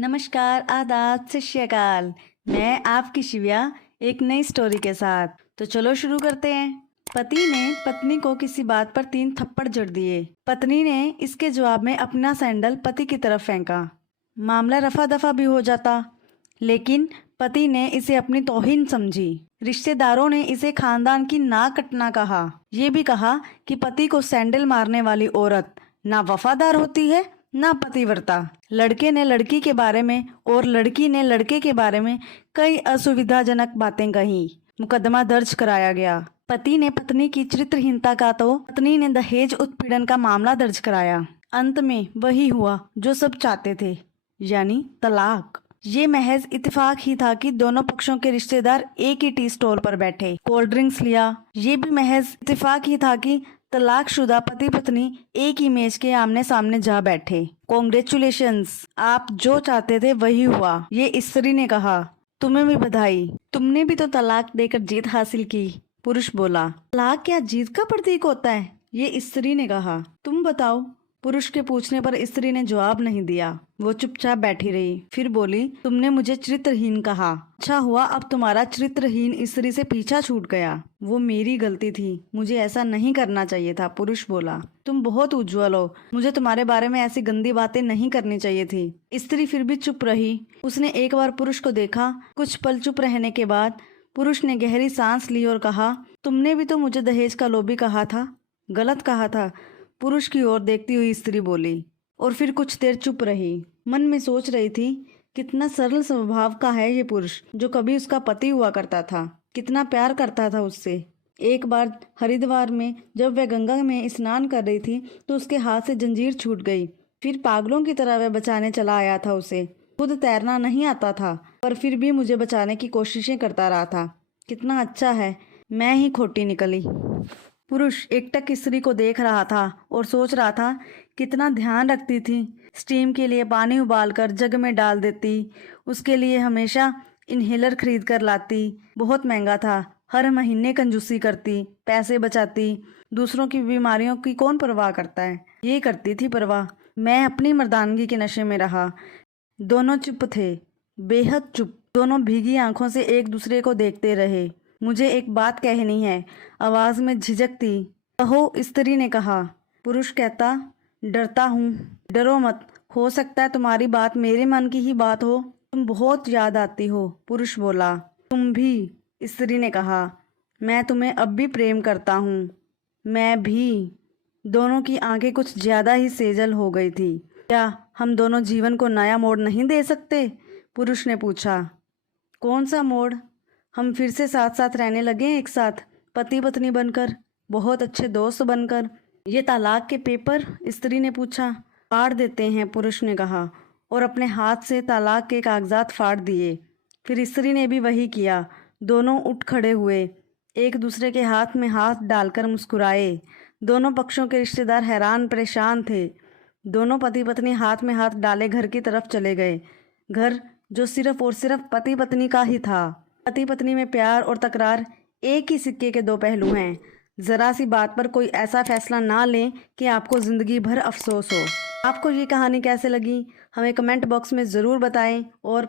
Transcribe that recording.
नमस्कार, आदाब, सत श्री अकाल। मैं आपकी शिव्या एक नई स्टोरी के साथ। तो चलो शुरू करते हैं। पति ने पत्नी को किसी बात पर 3 थप्पड़ जड़ दिए। पत्नी ने इसके जवाब में अपना सैंडल पति की तरफ फेंका। मामला रफा दफा भी हो जाता, लेकिन पति ने इसे अपनी तौहीन समझी। रिश्तेदारों ने इसे खानदान की नाक कटना कहा। ये भी कहा कि पति को सैंडल मारने वाली औरत ना वफादार होती है ना पतिव्रता। लड़के ने लड़की के बारे में और लड़की ने लड़के के बारे में कई असुविधाजनक बातें कही। मुकदमा दर्ज कराया गया। पति ने पत्नी की चरित्रहीनता का तो पत्नी ने दहेज उत्पीड़न का मामला दर्ज कराया। अंत में वही हुआ जो सब चाहते थे, यानी तलाक। ये महज इत्तेफाक ही था कि दोनों पक्षों के रिश्तेदार एक ही टी स्टॉल पर बैठे, कोल्ड ड्रिंक्स लिया। ये भी महज इत्तेफाक ही था कि तलाकशुदा पति पत्नी एक ही मेज के आमने सामने जा बैठे। कॉन्ग्रेचुलेशंस, आप जो चाहते थे वही हुआ, ये स्त्री ने कहा। तुम्हें भी बधाई, तुमने भी तो तलाक देकर जीत हासिल की। पुरुष बोला, तलाक क्या जीत का प्रतीक होता है? ये स्त्री ने कहा। तुम बताओ। पुरुष के पूछने पर स्त्री ने जवाब नहीं दिया। वो चुपचाप बैठी रही। फिर बोली, तुमने मुझे चरित्रहीन कहा। अच्छा हुआ अब तुम्हारा चरित्रहीन स्त्री से पीछा छूट गया। वो मेरी गलती थी, मुझे ऐसा नहीं करना चाहिए था। पुरुष बोला, तुम बहुत उज्जवल हो, मुझे तुम्हारे बारे में ऐसी गंदी बातें नहीं करनी चाहिए थी। स्त्री फिर भी चुप रही। उसने एक बार पुरुष को देखा। कुछ पल चुप रहने के बाद पुरुष ने गहरी सांस ली और कहा, तुमने भी तो मुझे दहेज का लोभी कहा था। गलत कहा था। पुरुष की ओर देखती हुई स्त्री बोली और फिर कुछ देर चुप रही। मन में सोच रही थी, कितना सरल स्वभाव का है ये पुरुष, जो कभी उसका पति हुआ करता था, कितना प्यार करता था उससे। एक बार हरिद्वार में जब वह गंगा में स्नान कर रही थी तो उसके हाथ से जंजीर छूट गई। फिर पागलों की तरह वह बचाने चला आया था उसे। खुद तैरना नहीं आता था, पर फिर भी मुझे बचाने की कोशिशें करता रहा था। कितना अच्छा है, मैं ही खोटी निकली। पुरुष एकटक स्त्री को देख रहा था और सोच रहा था, कितना ध्यान रखती थी। स्टीम के लिए पानी उबालकर जग में डाल देती, उसके लिए हमेशा इनहेलर खरीद कर लाती, बहुत महंगा था। हर महीने कंजूसी करती, पैसे बचाती। दूसरों की बीमारियों की कौन परवाह करता है, ये करती थी परवाह। मैं अपनी मर्दानगी के नशे में रहा। दोनों चुप थे, बेहद चुप। दोनों भीगी आंखों से एक दूसरे को देखते रहे। मुझे एक बात कहनी है, आवाज में झिझक थी। कहो, स्त्री ने कहा। पुरुष कहता, डरता हूँ। डरो मत, हो सकता है तुम्हारी बात मेरे मन की ही बात हो। तुम बहुत याद आती हो। पुरुष बोला। तुम भी, स्त्री ने कहा। मैं तुम्हें अब भी प्रेम करता हूँ। मैं भी। दोनों की आंखें कुछ ज्यादा ही सेजल हो गई थी। क्या हम दोनों जीवन को नया मोड़ नहीं दे सकते? पुरुष ने पूछा। कौन सा मोड़? हम फिर से साथ साथ रहने लगे, एक साथ, पति पत्नी बनकर, बहुत अच्छे दोस्त बनकर। ये तलाक के पेपर? स्त्री ने पूछा। फाड़ देते हैं, पुरुष ने कहा, और अपने हाथ से तलाक के कागजात फाड़ दिए। फिर स्त्री ने भी वही किया। दोनों उठ खड़े हुए, एक दूसरे के हाथ में हाथ डालकर मुस्कुराए। दोनों पक्षों के रिश्तेदार हैरान परेशान थे। दोनों पति पत्नी हाथ में हाथ डाले घर की तरफ चले गए। घर जो सिर्फ और सिर्फ पति पत्नी का ही था। पति पत्नी में प्यार और तकरार एक ही सिक्के के 2 पहलू हैं। जरा सी बात पर कोई ऐसा फैसला ना लें कि आपको जिंदगी भर अफसोस हो। आपको ये कहानी कैसे लगी, हमें कमेंट बॉक्स में ज़रूर बताएं और